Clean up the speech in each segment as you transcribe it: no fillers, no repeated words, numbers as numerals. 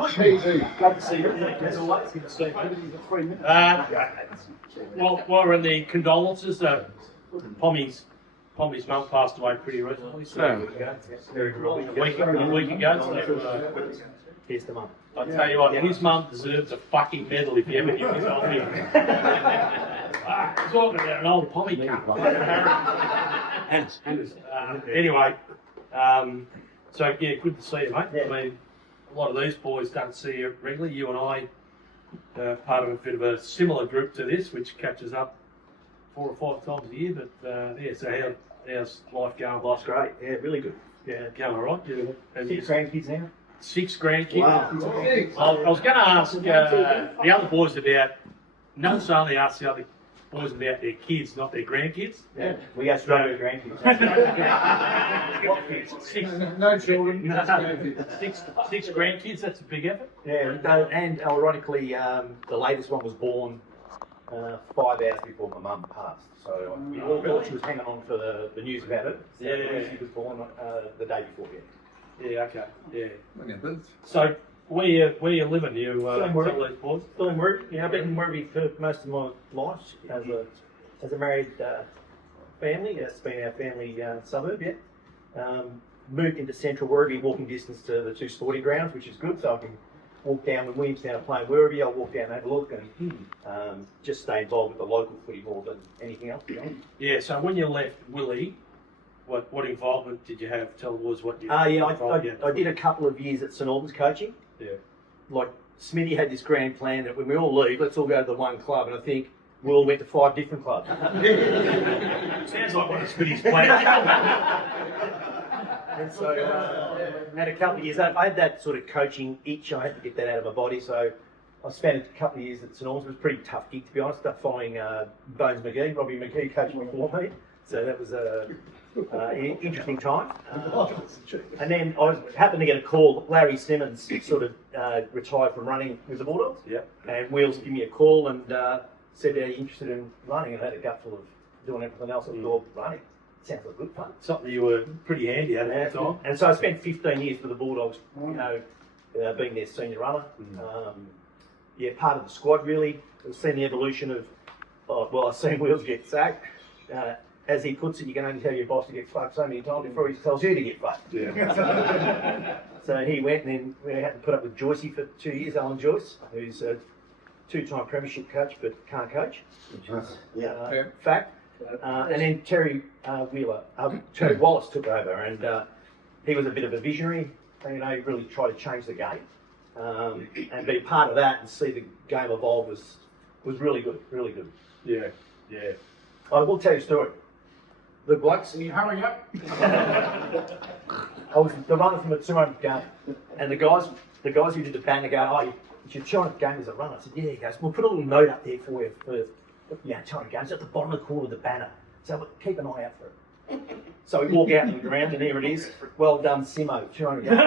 Easy. Glad to see you. As always, good to see you. Well, we're in the condolences. Pommy's mum passed away pretty recently, so a week ago. So, Here's the mum. I tell you what, his mum deserves a fucking medal if you ever knew his mum. Talking about an old Pommy cunt. Anyway, so yeah, good to see you, mate. Yeah. I mean, a lot of these boys don't see you regularly. You and I are part of a bit of a similar group to this, which catches up 4 or 5 times a year. But yeah, so how's life going? Life's great. Yeah, really good. Yeah, going all right. Yeah. And 6 grandkids now. 6 grandkids. Wow. I was going to ask the other boys about. Notice I only asked the other boys about their kids, not their grandkids. Yeah. We got straight with grandkids. What kids? 6. No children. 6 grandkids. That's a big effort. Yeah, and ironically, the latest one was born 5 hours before my mum passed. So we all thought she was hanging on for the news about it. So Yeah. she was born the day before. Yeah. Okay. Yeah. Okay. So where you living? You Still in tell these boys. Still in Werribee. Yeah, I've been in Werribee for most of my life as a married family. It's been our family suburb. Yeah. Moved into central Werribee, walking distance to the 2 sporting grounds, which is good. So I can walk down when Williamstown are playing Werribee. I'll walk down and have a look and just stay involved with the local footy more than anything else. To be honest. Yeah. So when you left Willie, what involvement did you have? Tell the boys what you. Yeah, involved in. I did a couple of years at St Albans coaching. Yeah. Like Smithy had this grand plan that when we all leave, let's all go to the one club, and I think we all went to 5 different clubs. Sounds like one of Smitty's plans. And so had a couple of years. I had that sort of coaching itch. I had to get that out of my body. So I spent a couple of years at St Albans. It was a pretty tough gig, to be honest. Following Bones McGee, Robbie McGee coached before me. So that was an interesting time. And then I happened to get a call. Larry Simmons sort of retired from running with the Bulldogs. Yep. And Wheels gave me a call and said, "Are you interested in running?" And I had a gutful of doing everything else. I thought, running sounds like good fun. Something you were pretty handy at the time. And so I spent 15 years with the Bulldogs, being their senior runner. Part of the squad really. I've seen the evolution of, I've seen Wheels get sacked. As he puts it, you can only tell your boss to get fucked so many times before he tells you to get fucked. Yeah. So he went, and then we had to put up with Joycey for 2 years, Alan Joyce, who's a 2-time premiership coach but can't coach, which is fact. And then Terry Wallace took over, and he was a bit of a visionary. He really tried to change the game, and be part of that and see the game evolve was really good, really good. Yeah. I will tell you a story. The blokes, Can you hurry up? I was the runner from a 200 game, and the guys who did the banner go, "Oh, it's your 200 game as a runner." I said, "Yeah." He goes, "We'll put a little note up there for you for 200 games at the bottom of the corner of the banner. So keep an eye out for it." So we walk out to the ground, and here it is. "Well done, Simo, 200 games."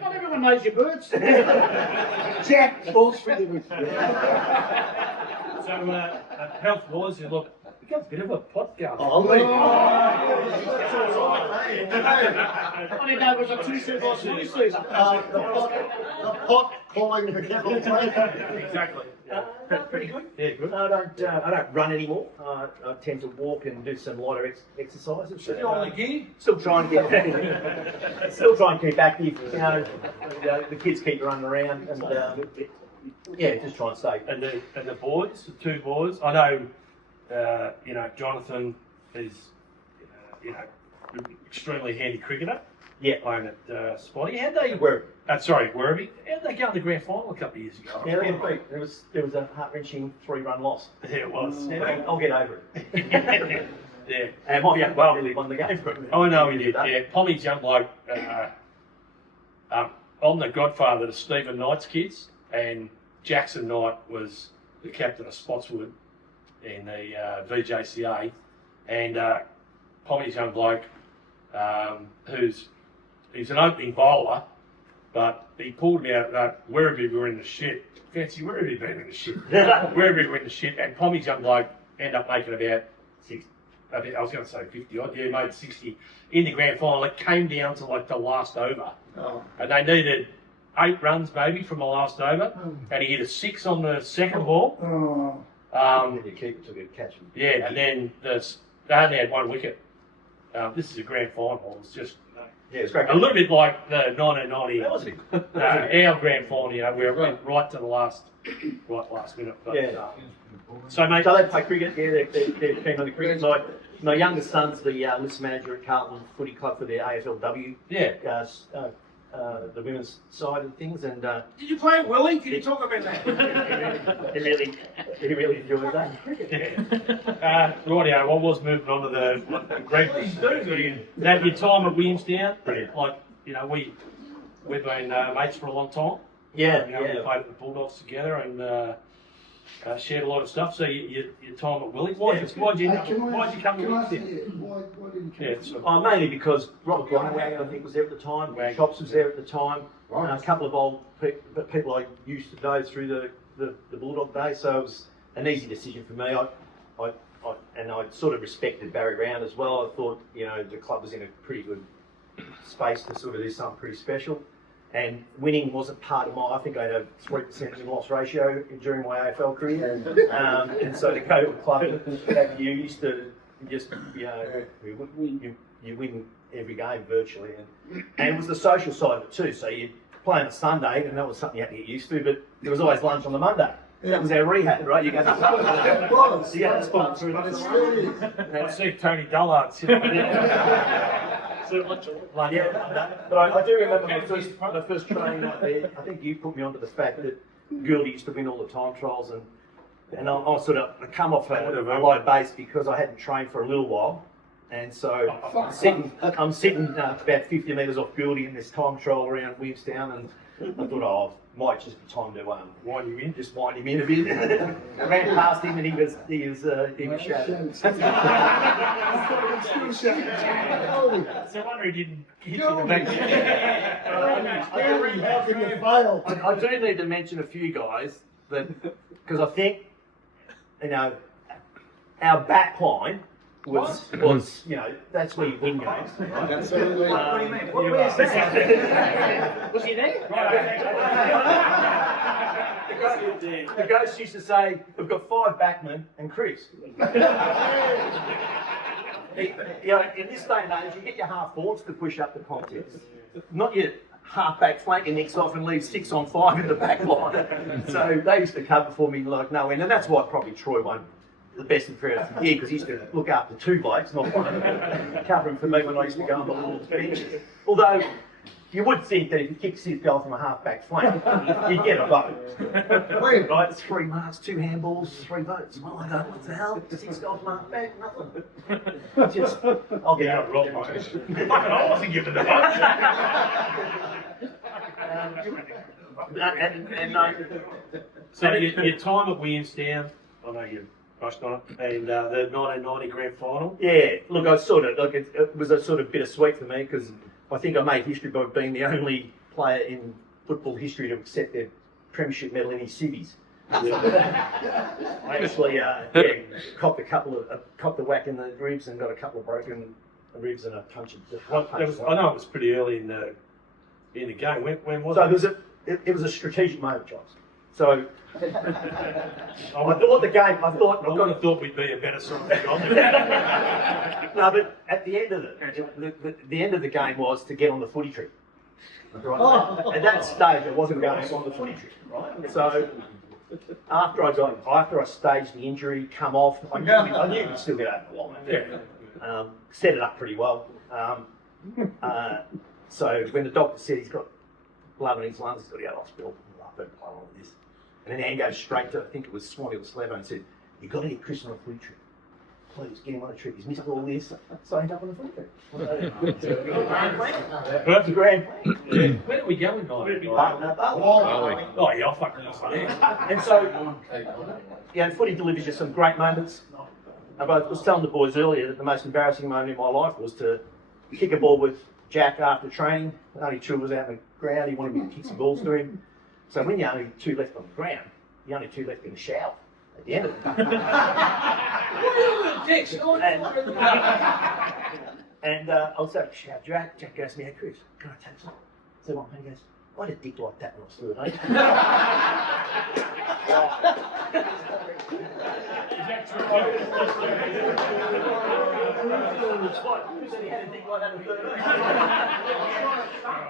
Not everyone knows your birds. Jack, balls for the So health wise, you look. You got a bit of a pot going. I didn't know it was a 2-2 last season. The pot calling the kettle black. Exactly. Pretty good. Yeah, good. I don't run anymore. I tend to walk and do some lighter exercises. Still on the gear? Still trying to get, still trying to keep active. The kids keep running around, and just try and stay. And the boys, the 2 boys. I know. Jonathan is, extremely handy cricketer. Yeah. Playing at Spotty. How'd they? Werribee. Werribee. How'd they go in the grand final a couple of years ago? Yeah, they got beat. There was a heart-wrenching 3-run loss. Yeah, it was. Yeah, I'll get over Yeah. it. And my young well really won the game for it. I know he did. Yeah, Pommy's young bloke. I'm the godfather to Stephen Knight's kids, and Jackson Knight was the captain of Spotswood in the VJCA, and Pommy's young bloke, he's an opening bowler, but he pulled me out Werribee we were in the shit. Fancy Werribee being in the shit. Werribee were in the shit, and Pommy's young bloke ended up making about I was going to say 50 odd. Yeah, he made 60 in the grand final. It came down to like the last over, and they needed 8 runs maybe from the last over, and he hit a 6 on the second ball. And then your keeper took a catch. Yeah, and then they only had 1 wicket. This is a grand final. It's just Yeah, it's great. a little bit like the 1990. That was it. Our grand final, you know, we went right to the last minute. But, Yeah. So, mate, So they play cricket. Yeah, they're keen on the cricket. My youngest son's the list manager at Carlton Footy Club for the AFLW. yeah. The women's side of things, and Did you play it, Willie? Can you talk about that? he really enjoys that. Rightio, I was moving on to the grand. That your time at Williamstown, Brilliant. like, you know, we've been mates for a long time. Yeah, You know, we played at the Bulldogs together and shared a lot of stuff. So your time at Willie, why'd you come to Williamstown? Why didn't you? Yeah, so, mainly because Robert Grunewag, I think, was there at the time. Wag. Chops was there at the time. Right. A couple of old people I used to know through the Bulldog days. So it was an easy decision for me. I sort of respected Barry Round as well. I thought, you know, the club was in a pretty good space to sort of do something pretty special. And winning wasn't part of I think I had a 3% win-loss ratio during my AFL career. And so to go to a club that you used to just, you know, you win every game virtually. And it was the social side of it too. So you play on a Sunday, and that was something you had to get used to, but there was always lunch on the Monday. That was our rehab, right? You go to It was. you had to spot through But it still is. I see Tony Dullard sitting there. Yeah, but I do remember the first training night there. I think you put me onto the fact that Gouldy used to win all the time trials, and I sort of come off a low base because I hadn't trained for a little while, and so I'm sitting about 50 metres off Gouldy in this time trial around Williamstown, and I thought, might just be time to Wind you in. just wind him in a bit. I ran past him and he was shattered. So I wonder he didn't hit you in the back. How can you fail? I do need to mention a few guys because I think, you know, our back line was you know, that's where you win games. Right? Absolutely. What do you mean? Where's that? Was he there? The ghost used to say, we've got 5 backmen and Chris. You know, in this day and age, you get your half forwards to push up the contest, not your half back flank and nicks off and leave 6 on 5 in the back line. So they used to cover for me like no end, and that's why probably Troy won the best and fairest of the year, because he used to look after 2 blokes, not one, covering for me when I used to go on the little bench. Although you would think that if you kick 6 goals from a half back flank, you'd get a vote. Right, it's 3 marks, 2 handballs, 3 votes. Well, I don't know what the hell, 6 goals from a half back, nothing. Just, I'll get out of rock, I wasn't given the vote. So your time at Williamstown, I know you brushed on it, and the 1990 grand final. Yeah, look, it was a sort of bittersweet for me because I think I made history by being the only player in football history to accept their premiership medal in his civvies. I actually copped the whack in the ribs and got a couple of broken ribs and a punch. I know it was pretty early in the game. When was So it was a strategic moment, Charles. So I thought the game. I would have thought we'd be a better sort of job. No, but at the end of the end of the game was to get on the footy trip. Right? At that stage, I wasn't going on the footy trip. Right? So after I staged the injury, come off, I knew we could still get over the line. Yeah. Set it up pretty well. So when the doctor said he's got blood in his lungs, he's got to go to hospital. I better play on with this. And then Anne goes straight to, I think it was Swanee or Slevo, and said, "You've got to get Chris on a footy trip. Please, get him on a trip. He's missed all this." So I ended up on the footy trip. Perfect. Grand plan. Where did we go in Bali? Oh yeah, I'll fucking know. And so, footy delivers you some great moments. I was telling the boys earlier that the most embarrassing moment in my life was to kick a ball with Jack after training. Only 2 of us out on the ground. He wanted me to kick some balls to him. So when you're only 2 left on the ground, you're only 2 left in the shower at the end of it. And I was so shout, Jack goes to me, hey Chris, can I take some? So my man goes, I had a dick like that when I was 13. Is that true? Who said he had a dick like that when he was 13?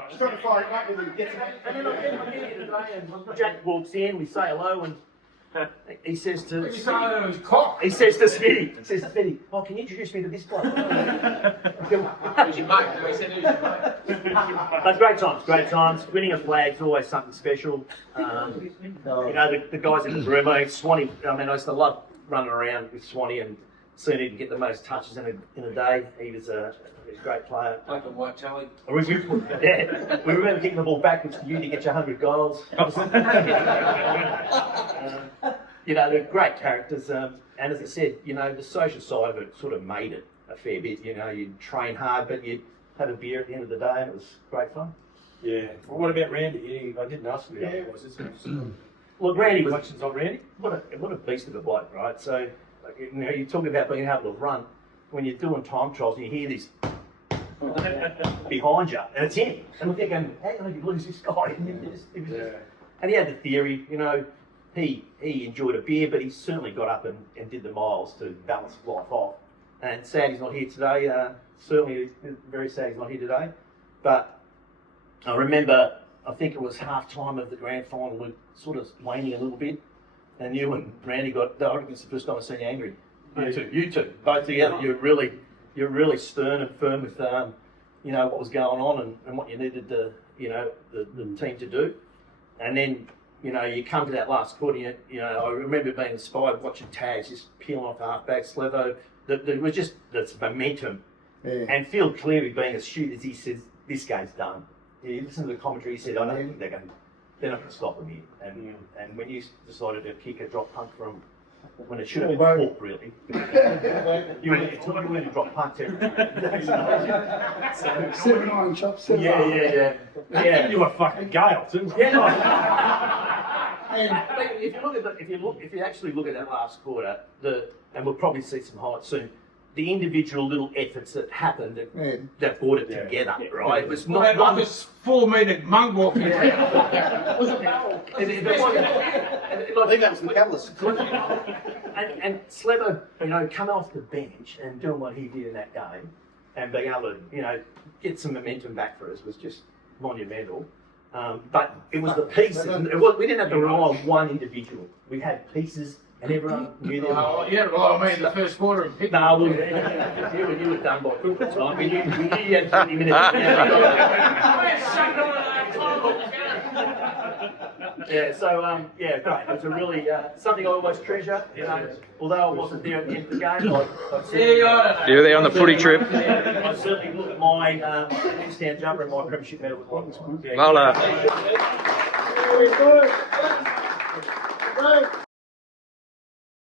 He's trying to fight back with him. And then I get here today, and Jack walks in, we say hello, and he says to Smitty, he says to Smitty, oh, can you introduce me to this guy? Who's your mate? He said, who's your mate? But great times. Winning a flag's always something special. You know, the guys in the room, Swanee, I mean, I used to love running around with Swanee and seeing him get the most touches in a day. He was a great player. Black and white Charlie. We remember kicking the ball backwards to you to get you 100 goals. You know, they're great characters. And as I said, you know, the social side of it sort of made it a fair bit. You know, you'd train hard, but you'd have a beer at the end of the day, and it was great fun. Yeah. Well, what about Randy? I didn't ask him the other boys. Look, Randy was Questions on Randy? what a beast of a bloke, right? So, like, you know, you talk about being able to run. When you're doing time trials and you hear this behind you, and it's him. And I'm thinking, how can you lose this guy? And he had the theory, you know, he enjoyed a beer, but he certainly got up and did the miles to balance life off. And sad he's not here today. Certainly very sad he's not here today. But I remember, I think it was half time of the grand final, we were sort of waning a little bit. And you and Randy I reckon it's the first time I've seen you angry. You two, both together. You're really stern and firm with, you know, what was going on and what you needed the team to do. And then, you know, you come to that last quarter, you know, I remember being inspired watching Taz just peeling off the halfback, Slevo. There was just this momentum. Yeah. And Phil clearly being astute as he says, this game's done. You listen to the commentary, he said, I don't think they're not going to stop them here. And when you decided to kick a drop punt from when it should have been hooked, really. you went to drop punt there. 7-9 chops. Yeah. You were fucking Gale too. If you actually look at that last quarter, and we'll probably see some highlights soon. The individual little efforts that happened that brought it together, right? It was not like this 4-metre monk walking around. It was a barrel. I think that was the catalyst. And Slevo, you know, coming off the bench and doing what he did in that game and being able to, you know, get some momentum back for us was just monumental. But it was the pieces. We didn't have to rely on one individual. We had pieces. And everyone knew them. Oh, you had to rely on me in the first quarter and pick. No, you were done by Cooper time. We knew you had 20 minutes. Great. It was a really something I always treasure. You know, although I wasn't there at the end of the game, you were there on the footy trip. I certainly look at my Williamstown jumper and my Premiership medal. Well, Very good.